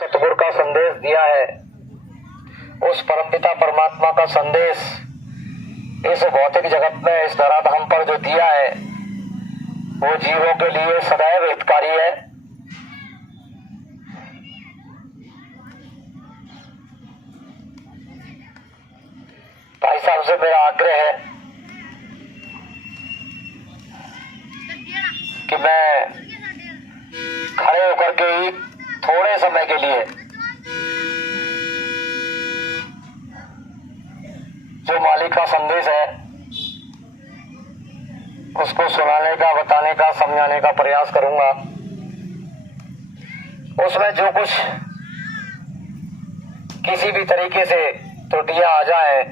सतगुरु का संदेश दिया है, उस परमपिता परमात्मा का संदेश इस भौतिक जगत में, इस धराधाम पर जो दिया है, वो जीवों के लिए सदैव हितकारी है। भाई साहब से मेरा आग्रह है कि मैं खड़े होकर के ही थोड़े समय के लिए जो मालिक का संदेश है उसको सुनाने का, बताने का, समझाने का प्रयास करूंगा। उसमें जो कुछ किसी भी तरीके से त्रुटियां आ जाए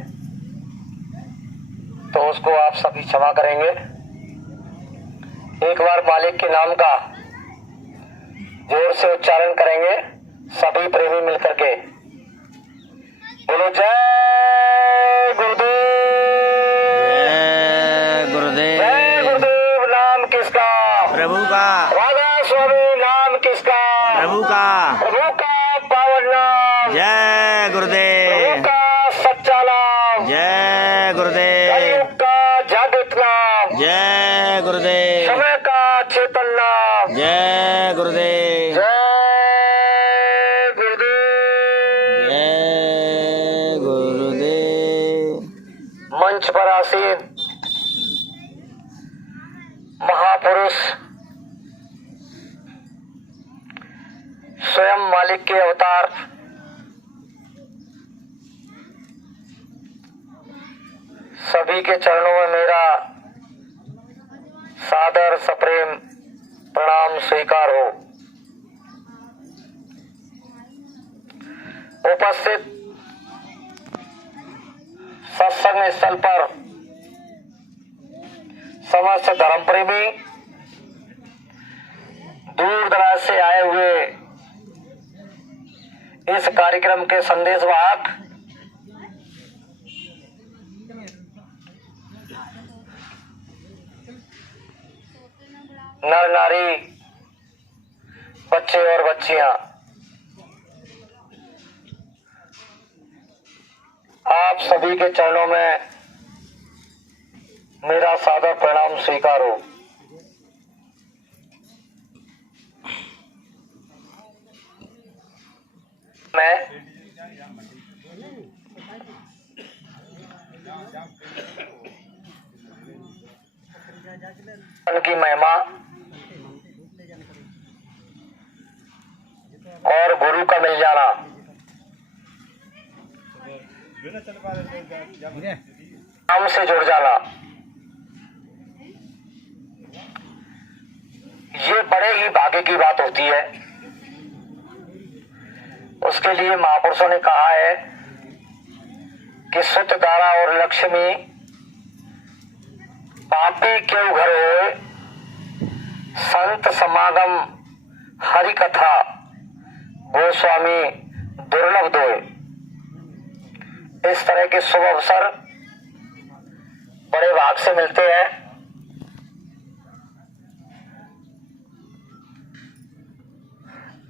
तो उसको आप सभी क्षमा करेंगे। एक बार मालिक के नाम का जोर से उच्चारण करेंगे सभी प्रेमी मिलकर के। बोलो जय गुरुदेव। जय गुरुदेव। जय गुरुदेव। नाम किसका? प्रभु का। राधा स्वामी नाम किसका? प्रभु का। प्रभु का पावन नाम। जय गुरुदेव। प्रभु का सच्चा नाम। जय गुरुदेव। कलयुग का जागृत नाम। जय गुरुदेव। समय का चेतन नाम। जय गुरुदेव। जय गुरुदेव। जय गुरुदेव। मंच पर आसीन महापुरुष स्वयं मालिक के अवतार सभी के चरणों में मेरा सादर सप्रेम प्रणाम स्वीकार हो। उपस्थित सत्संग स्थल पर समस्त धर्म प्रेमी, दूर दराज से आए हुए इस कार्यक्रम के संदेशवाहक, नर नारी, बच्चे और बच्चियां, आप सभी के चरणों में मेरा सादर प्रणाम स्वीकार हो। मैं उनकी महिमा और गुरु का मिल जाना, नाम से जुड़ जाना, ये बड़े ही भाग्य की बात होती है। उसके लिए महापुरुषों ने कहा है कि सुत दारा और लक्ष्मी पापी क्यों घर होए, संत समागम हरि कथा गोस्वामी दुर्लभ दोए। इस तरह के शुभ अवसर बड़े भाग से मिलते हैं।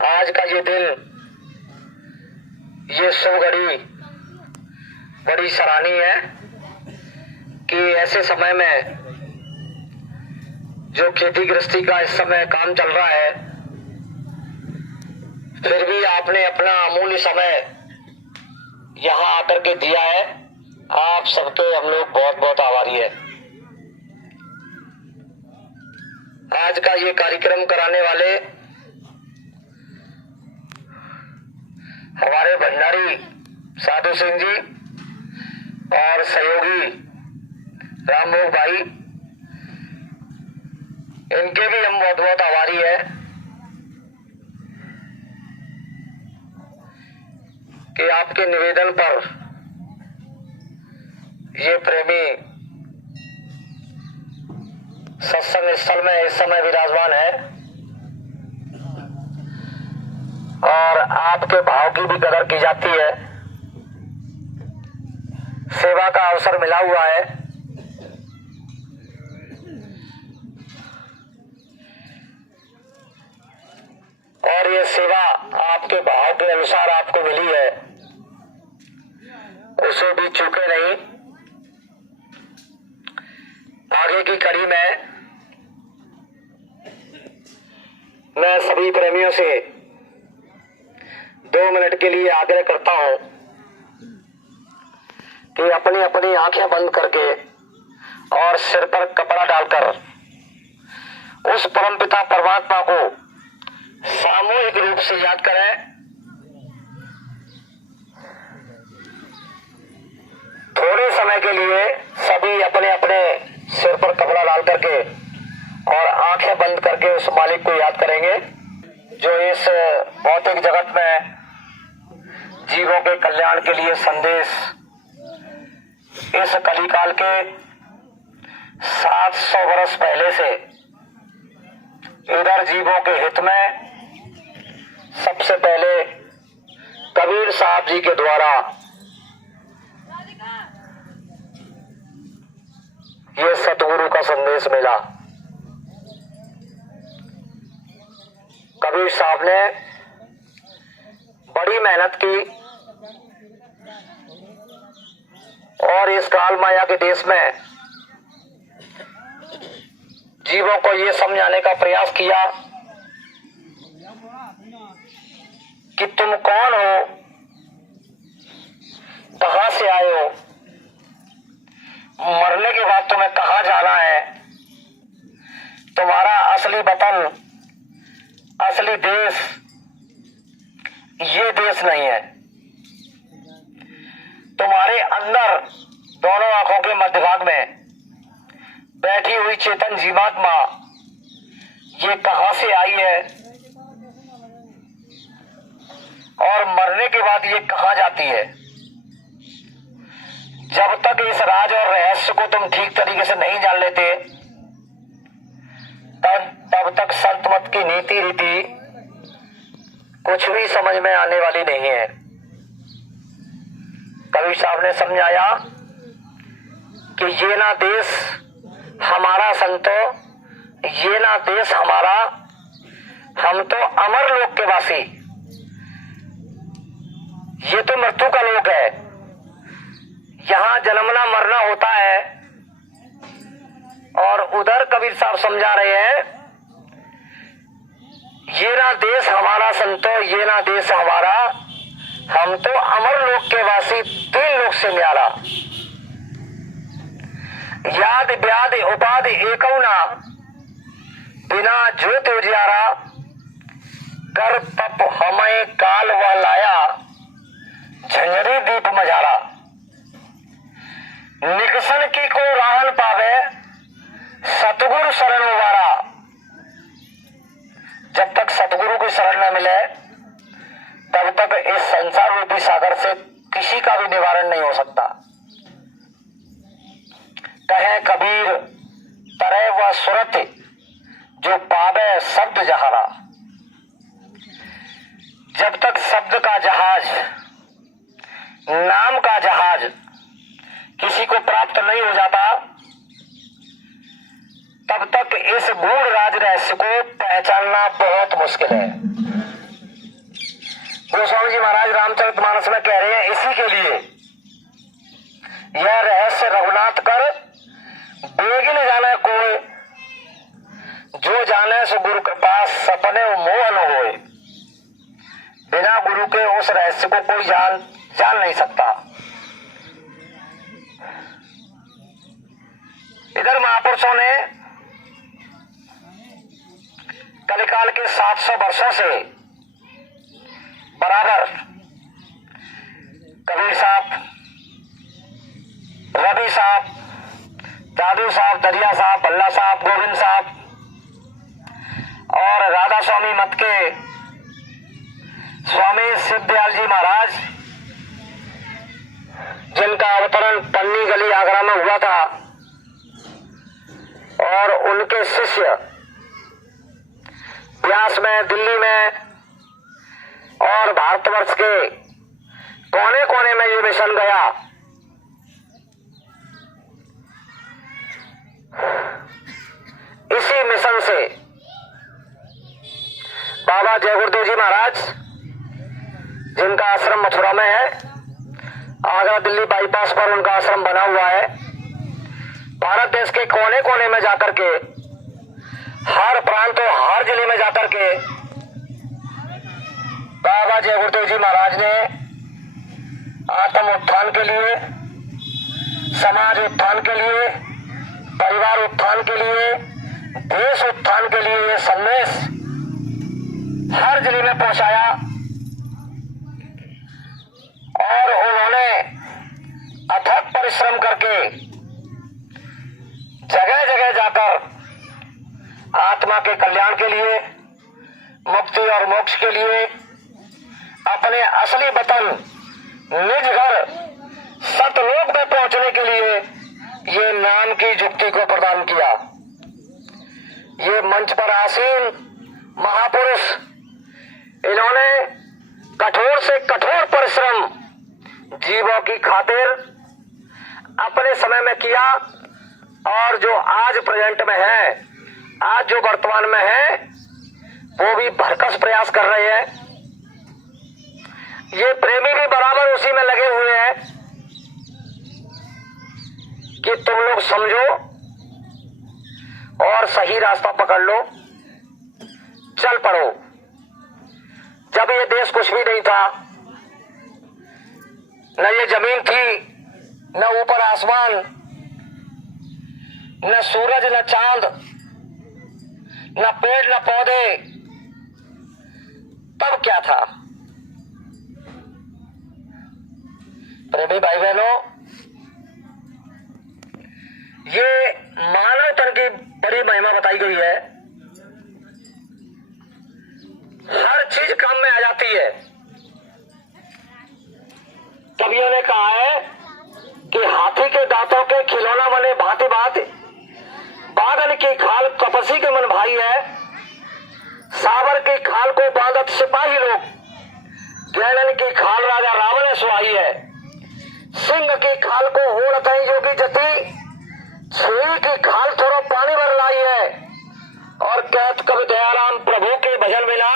आज का ये दिन, ये शुभ घड़ी बड़ी सराहनीय है कि ऐसे समय में जो खेती गृहस्थी का इस समय काम चल रहा है, फिर भी आपने अपना अमूल्य समय यहाँ आकर के दिया है। आप सबके हम लोग बहुत बहुत आभारी है। आज का ये कार्यक्रम कराने वाले हमारे भंडारी साधु सिंह जी और सहयोगी रामभोग भाई, इनके भी हम बहुत बहुत आभारी है कि आपके निवेदन पर ये प्रेमी सत्संग स्थल में इस समय विराजमान है और आपके भाव की भी कदर की जाती है। सेवा का अवसर मिला हुआ है। और ये सेवा आपके भाव के अनुसार आपको मिली है, उसे भी चूके नहीं। आगे की कड़ी में मैं सभी प्रेमियों से 2 मिनट के लिए आग्रह करता हूं कि अपनी अपनी आंखें बंद करके और सिर पर कपड़ा डालकर उस परमपिता परमात्मा को सामूहिक रूप से याद करें। थोड़े समय के लिए सभी अपने अपने सिर पर कपड़ा डाल करके और आंखें बंद करके उस मालिक को याद करेंगे जो इस भौतिक जगत में जीवों के कल्याण के लिए संदेश इस कलिकाल के 700 वर्ष पहले से इधर जीवों के हित में सबसे पहले कबीर साहब जी के द्वारा ये सतगुरु का संदेश मिला। कबीर साहब ने बड़ी मेहनत की और इस काल माया के देश में जीवों को ये समझाने का प्रयास किया कि तुम कौन हो, कहां से आए हो, मरने के बाद तुम्हें कहां जाना है, तुम्हारा असली वतन, असली देश ये देश नहीं है। तुम्हारे अंदर दोनों आंखों के मध्य भाग में बैठी हुई चेतन जीवात्मा ये कहां से आई है और मरने के बाद ये कहां जाती है। जब तक इस राज और रहस्य को तुम ठीक तरीके से नहीं जान लेते तब तक संत मत की नीति रीति कुछ भी समझ में आने वाली नहीं है। कबीर साहब ने समझाया कि ये ना देश हमारा संतो, ये ना देश हमारा, हम तो अमर लोक के वासी, ये तो मृत्यु का लोक है, यहां जन्मना मरना होता है। और उधर कबीर साहब समझा रहे हैं ये ना देश हमारा संतो, ये ना देश हमारा, हम तो अमर लोक के वासी, 3 लोक से न्यारा। याद व्याध उपाधि एकौना, बिना ज्योत उजियारा, कर तप हमें काल व लाया, झंझरी दीप मझारा। निकसन की को राहन पावे, सतगुरु शरण उबारा। जब तक सतगुरु की शरण न मिले तब तक इस संसार रूपी सागर से किसी का भी निवारण नहीं हो सकता। कहे कबीर तरह व सुरत, जो पावे शब्द जहारा। जब तक शब्द का जहाज, नाम का जहाज किसी को प्राप्त नहीं हो जाता तब तक इस गूढ़ राज रहस्य को पहचानना बहुत मुश्किल है। गोस्वामी जी महाराज रामचरितमानस में कह रहे हैं इसी के लिए यह रहस्य रघुनाथ कर बेगी न जाने कोई, जो जाने सो गुरु कृपा सपने मोह न होए। बिना गुरु के उस रहस्य को कोई जान नहीं सकता। इधर महापुरुषों ने कलिकाल के 700 वर्षों से बराबर कबीर साहब, रवि साहब, जादू साहब, दरिया साहब, भल्ला साहब, गोविंद साहब और राधा स्वामी मत के स्वामी सिद्धदयाल जी महाराज, जिनका अवतरण पन्नी गली आगरा में हुआ था, और उनके शिष्य व्यास में, दिल्ली में और भारतवर्ष के कोने कोने में ये मिशन गया। इसी मिशन से बाबा जय गुरुदेव जी महाराज, जिनका आश्रम मथुरा में है, आगरा दिल्ली बाईपास पर उनका आश्रम बना हुआ है। भारत देश के कोने कोने में जाकर के, हर प्रांत और हर जिले में जाकर के बाबा जय गुरुदेव जी महाराज ने आत्म उत्थान के लिए, समाज उत्थान के लिए, परिवार उत्थान के लिए, देश उत्थान के लिए ये संदेश हर जिले में पहुंचाया। और उन्होंने अथक परिश्रम करके जगह जगह जाकर आत्मा के कल्याण के लिए, मुक्ति और मोक्ष के लिए, अपने असली वतन निज घर सतलोक में पहुंचने के लिए ये नाम की जुक्ति को प्रदान किया। ये मंच पर आसीन महापुरुष, इन्होंने कठोर से कठोर परिश्रम जीवों की खातिर अपने समय में किया, और जो आज प्रेजेंट में है, आज जो वर्तमान में है, वो भी भरकस प्रयास कर रहे हैं। ये प्रेमी भी बराबर उसी में लगे हुए हैं कि तुम लोग समझो और सही रास्ता पकड़ लो, चल पड़ो। जब ये देश कुछ भी नहीं था, न ये जमीन थी, न ऊपर आसमान, न सूरज, न चांद, न पेड़, न पौधे, तब क्या था? प्रेमी भाई बहनों, ये मानव तन की बड़ी महिमा बताई गई है। हर चीज काम में आ जाती है। कवियों ने कहा है कि हाथी के दांतों के खिलौना बने भांति भांति, बादल की खाल कपसी के मन भाई है, सावर की खाल को बांधत सिपाही लोग, गैलन की खाल राजा रावण ने सुहाई है, सिंह की खाल को होड़त योगी जति, छुई की खाल थोड़ा पानी भर लाई है, और कहत कवि दयाराम प्रभु के भजन बिना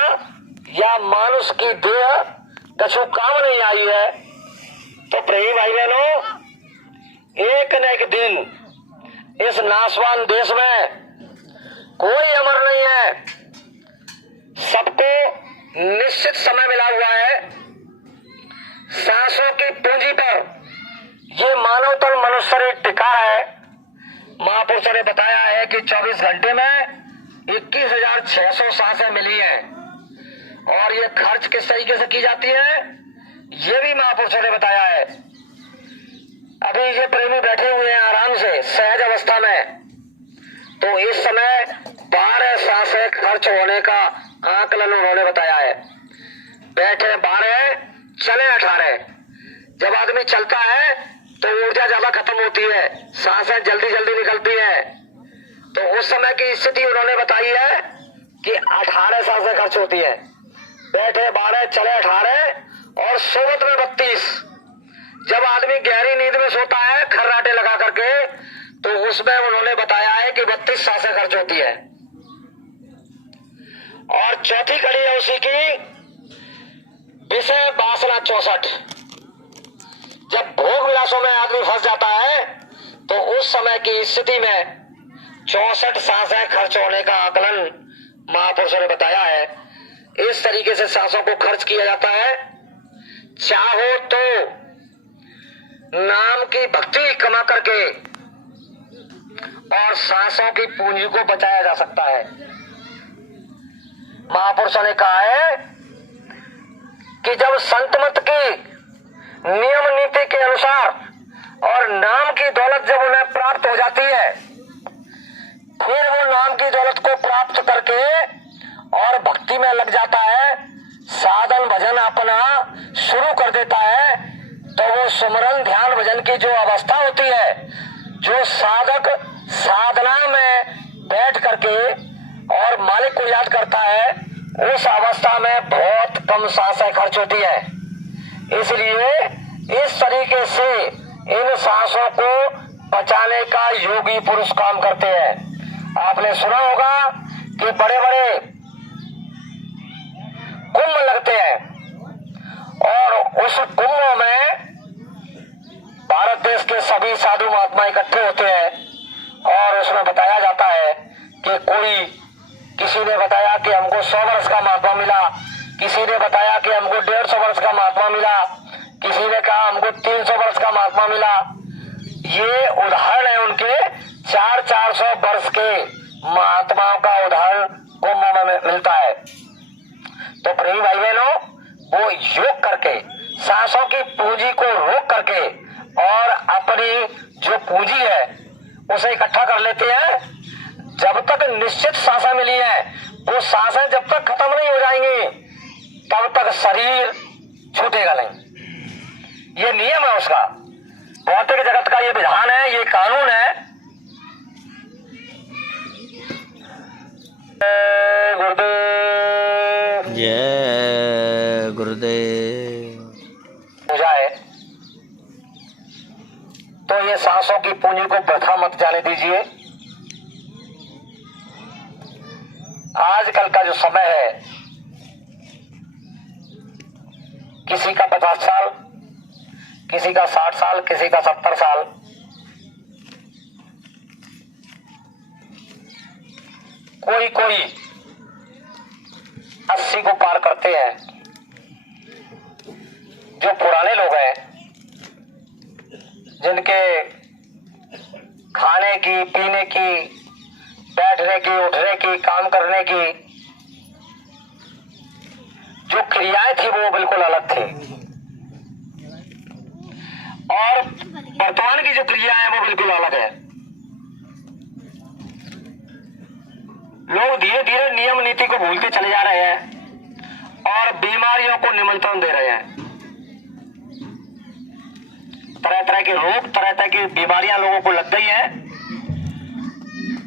या मानुष की देह कछु काम नहीं आई है। तो प्रेमी भाई बहनों, एक न एक दिन इस नाशवान देश में कोई अमर नहीं है, सबको निश्चित समय मिला हुआ है। सांसों की पूंजी पर ये मानव तन मनुष्य शरीर टिका है। महापुरुषों ने बताया है कि 24 घंटे में 21,600 सांसें मिली हैं, और ये खर्च किस तरीके से की जाती है, ये भी महापुरुषों ने बताया है। अभी ये प्रेमी बैठे हुए हैं आराम से सहज अवस्था में, तो इस समय 12 सांसें खर्च होने का आकलन उन्होंने बताया है। बैठे 12, चले 18। जब आदमी चलता है तो ऊर्जा ज्यादा खत्म होती है, सांसें जल्दी जल्दी निकलती है। तो उस समय की स्थिति उन्होंने बताई है कि 18 सांसें खर्च होती है। बैठे 12, चले 18 और सोबत में 32। जब आदमी गहरी नींद में सोता है खर्राटे लगा करके, तो उसमें उन्होंने बताया है कि 32 सांसें खर्च होती है। और चौथी कड़ी है उसी की, विषय वासना 64। जब भोग विलासों में आदमी फंस जाता है, तो उस समय की स्थिति में 64 सांसें खर्च होने का आकलन महापुरुषों ने बताया है। इस तरीके से सांसों को खर्च किया जाता है। चाहो तो नाम की भक्ति कमा करके और सांसों की पूंजी को बचाया जा सकता है। महापुरुषों ने कहा है कि जब संत मत की नियम नीति के अनुसार और नाम की दौलत जब उन्हें प्राप्त हो जाती है, फिर वो नाम की दौलत को प्राप्त करके और भक्ति में लग जाता है, साधन भजन अपना शुरू कर देता है, तो वो सुमरन ध्यान भजन की जो अवस्था होती है, जो साधक साधना में बैठ करके और मालिक को याद करता है, उस अवस्था में बहुत कम सांसें खर्च होती है। इसलिए इस तरीके से इन सांसों को बचाने का योगी पुरुष काम करते हैं। आपने सुना होगा कि बड़े बड़े कुंभ लगते हैं और उस कुंभ में भारत देश के सभी साधु महात्मा इकट्ठे होते हैं और उसमें बताया जाता है कि किसी ने बताया कि हमको 100 वर्ष का महात्मा मिला, किसी ने बताया कि हमको 150 वर्ष का महात्मा मिला, किसी ने कहा हमको 300 वर्ष का महात्मा मिला। ये उदाहरण है उनके 400 वर्ष के महात्माओं का उदाहरण कुंभ में मिलता है। तो प्रेमी भाई बहनों, वो योग करके सांसों की पूंजी को रोक करके और अपनी जो पूंजी है उसे इकट्ठा कर लेते हैं। जब तक निश्चित सांसें मिली है, वो सांसें जब तक खत्म नहीं हो जाएंगी तब तक शरीर छूटेगा नहीं। ये नियम है उसका, भौतिक जगत का ये विधान है, ये कानून है। गुरुदेव जय गुरुदेव। पूजा है तो ये सांसों की पूंजी को वृथा मत जाने दीजिए। आजकल का जो समय है, किसी का 50 साल, किसी का 60 साल, किसी का 70 साल, कोई 80 को पार करते हैं। जो पुराने लोग हैं, जिनके खाने की, पीने की, बैठने की, उठने की, काम करने की जो क्रियाएं थी वो बिल्कुल अलग थी, और वर्तमान की जो क्रियाएं हैं वो बिल्कुल अलग है। लोग धीरे धीरे नियम नीति को भूलते चले जा रहे हैं और बीमारियों को निमंत्रण दे रहे हैं। तरह तरह के रोग, तरह तरह की बीमारियां लोगों को लग गई हैं।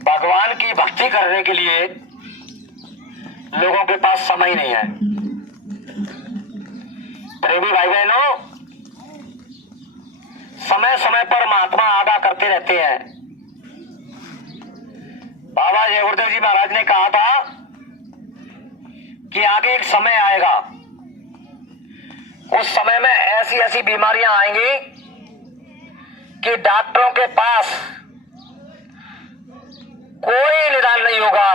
भगवान की भक्ति करने के लिए लोगों के पास समय नहीं है। प्रेमी भाई बहनों, समय समय पर महात्मा आगाह करते रहते हैं। बाबा जय गुरुदेव जी महाराज ने कहा था कि आगे एक समय आएगा, उस समय में ऐसी ऐसी बीमारियां आएंगी कि डॉक्टरों के पास कोई निदान नहीं होगा।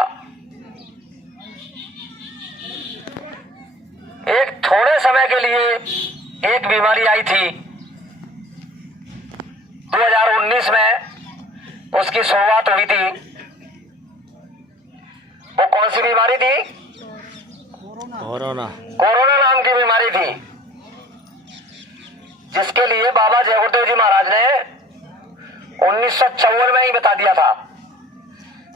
एक थोड़े समय के लिए एक बीमारी आई थी 2019 में, उसकी शुरुआत हुई थी। वो कौन सी बीमारी थी? कोरोना नाम की बीमारी थी, जिसके लिए बाबा जय गुरुदेव जी महाराज ने 1954 में ही बता दिया था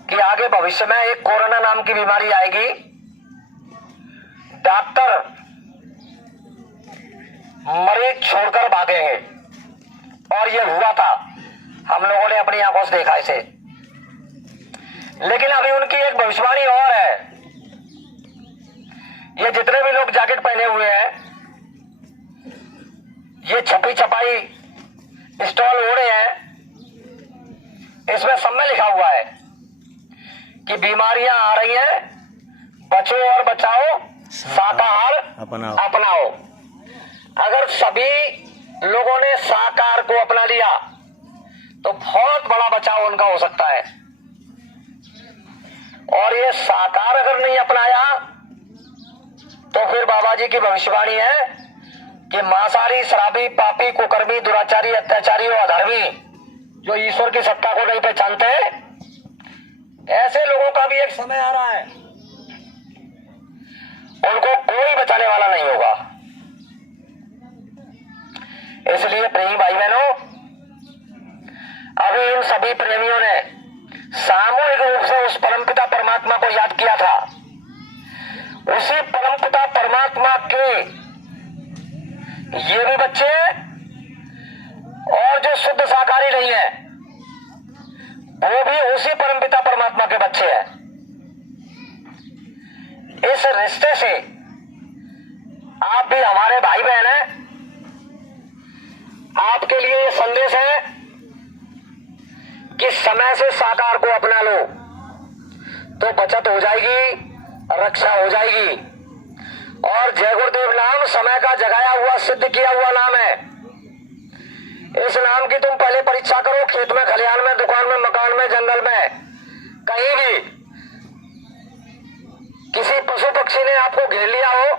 कि आगे भविष्य में एक कोरोना नाम की बीमारी आएगी। डॉक्टर मरीज छोड़कर भागेंगे, और ये हुआ था। हम लोगों ने अपनी आंखों से देखा इसे। लेकिन अभी उनकी एक भविष्यवाणी और है। ये जितने भी लोग जैकेट पहने हुए हैं, ये छपी छपाई स्टॉल ओढ़े हैं, इसमें सब में लिखा हुआ है कि बीमारियां आ रही हैं, बचो और बचाओ, शाकाहार अपनाओ। अगर सभी लोगों ने शाकाहार को अपना लिया तो बहुत बड़ा बचाव उनका हो सकता है। और ये शाकाहार अगर नहीं अपनाया तो फिर बाबा जी की भविष्यवाणी है कि मांसाहारी, शराबी, पापी, कुकर्मी, दुराचारी, अत्याचारी और अधर्मी जो ईश्वर की सत्ता को नहीं पहचानते, ऐसे लोगों का भी एक समय आ रहा है, उनको कोई बचाने वाला नहीं होगा। इसलिए प्रेमी भाई बहनों, अभी इन सभी प्रेमियों ने सामूहिक रूप से उस परमपिता परमात्मा को याद किया था। उसी परमपिता परमात्मा के ये भी बच्चे और जो शुद्ध शाकाहारी नहीं है वो भी उसी परमपिता परमात्मा के बच्चे हैं। इस रिश्ते से आप भी हमारे भाई बहन हैं। आपके लिए ये संदेश है कि समय से शाकाहार को अपना लो तो बचत हो जाएगी, रक्षा हो जाएगी। और जय गुरुदेव नाम समय का जगाया हुआ सिद्ध किया हुआ नाम है। इस नाम की तुम पहले परीक्षा करो, खेत में, खलिहान में, दुकान में, मकान में, जंगल में, कहीं भी किसी पशु पक्षी ने आपको घेर लिया हो,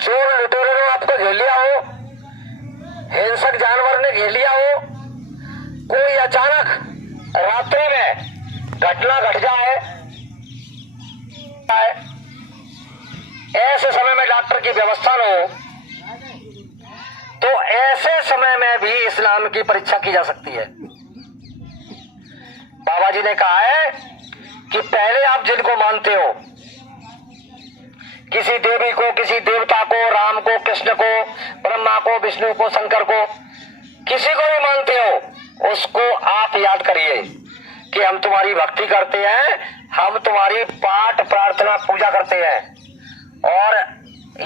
चोर लुटेरों ने आपको घेर लिया हो, हिंसक जानवर ने घेर लिया हो, कोई अचानक रात्रि में घटना घट जाए, ऐसे समय में डॉक्टर की व्यवस्था न हो, तो ऐसे समय में भी इस नाम की परीक्षा की जा सकती है। बाबा जी ने कहा है कि पहले आप जिनको मानते हो, किसी देवी को, किसी देवता को, राम को, कृष्ण को, ब्रह्मा को, विष्णु को, शंकर को, किसी को भी मानते हो, उसको आप याद करिए कि हम तुम्हारी भक्ति करते हैं, हम तुम्हारी पाठ प्रार्थना पूजा करते हैं, और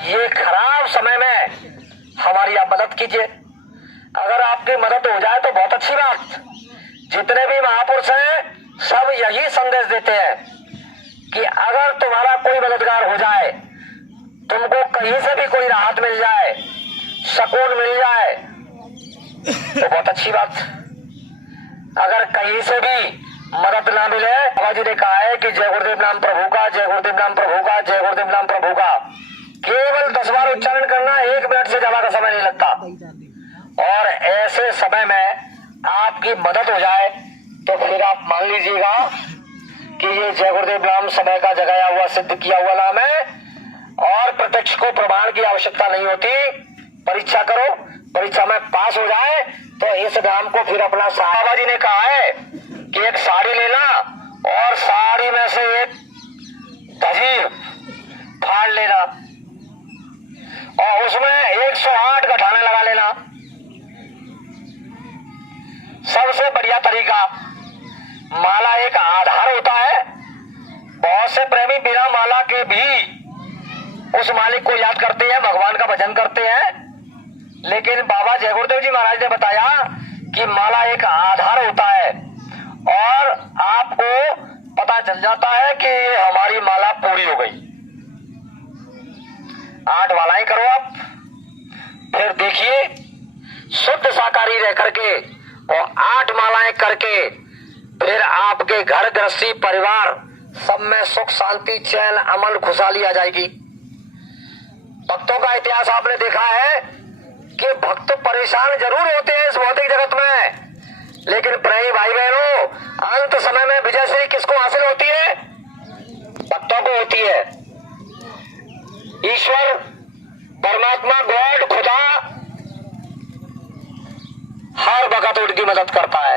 ये खराब समय में हमारी आप मदद कीजिए। अगर आपकी मदद हो जाए तो बहुत अच्छी बात। जितने भी महापुरुष हैं सब यही संदेश देते हैं कि अगर तुम्हारा कोई मददगार हो जाए, तुमको कहीं से भी कोई राहत मिल जाए, सुकून मिल जाए, तो बहुत अच्छी बात। अगर कहीं से भी मदद ना मिले, बाबा जी ने कहा है कि जय गुरुदेव नाम प्रभु का, जय गुरुदेव नाम प्रभु का, जय गुरुदेव नाम प्रभु का केवल 10 बार उच्चारण करना 1 मिनट से ज्यादा का समय नहीं लगता। और ऐसे समय में आपकी मदद हो जाए तो फिर आप मान लीजिएगा कि ये जय गुरुदेव नाम समय का जगाया हुआ सिद्ध किया हुआ नाम है, और प्रत्यक्ष को प्रमाण की आवश्यकता नहीं होती। परीक्षा करो, परीक्षा में पास हो जाए तो इस नाम को फिर अपना, बाबा जी ने कहा है कि एक साड़ी लेना और साड़ी में से एक धजीर फाड़ लेना और उसमें 108 गठाने लगा लेना। सबसे बढ़िया तरीका, माला एक आधार होता है। बहुत से प्रेमी बिना माला के भी उस मालिक को याद करते हैं, भगवान का भजन करते हैं, लेकिन बाबा जय गुरुदेव जी महाराज ने बताया कि माला एक आधार होता है और आपको पता चल जाता है कि हमारी माला पूरी हो गई। 8 मालाएं करो आप, फिर देखिए शुद्ध शाकाहारी रह करके और 8 मालाएं करके फिर आपके घर, गृहस्थी, परिवार सब में सुख, शांति, चैन, अमन, खुशहाली आ जाएगी। भक्तों का इतिहास आपने देखा है कि भक्त परेशान जरूर होते हैं इस भौतिक जगत में, लेकिन प्रेमी भाई बहनों, अंत समय में विजय श्री किसको हासिल होती है? भक्तों को होती है। ईश्वर, परमात्मा, गॉड, खुदा हर वक्त उनकी मदद करता है।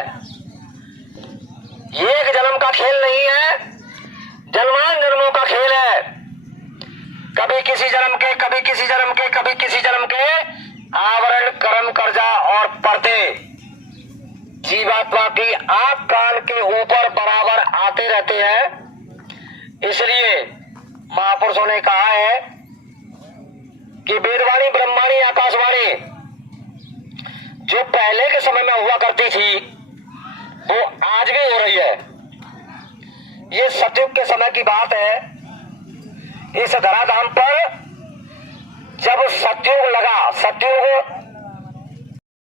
ये एक जन्म का खेल नहीं है, जन्मान जन्मों का खेल है। कभी किसी जन्म के, कभी किसी जन्म के, कभी किसी जन्म के आवरण, कर्म, कर्जा और पर्दे जीवात्मा की आंख कान के ऊपर बराबर आते रहते हैं। इसलिए महापुरुषों ने कहा है कि वेदवाणी, ब्रह्मवाणी, आकाशवाणी जो पहले के समय में हुआ करती थी वो आज भी हो रही है। ये सतयुग के समय की बात है। इस धराधाम पर जब सतयुग लगा, सतयुग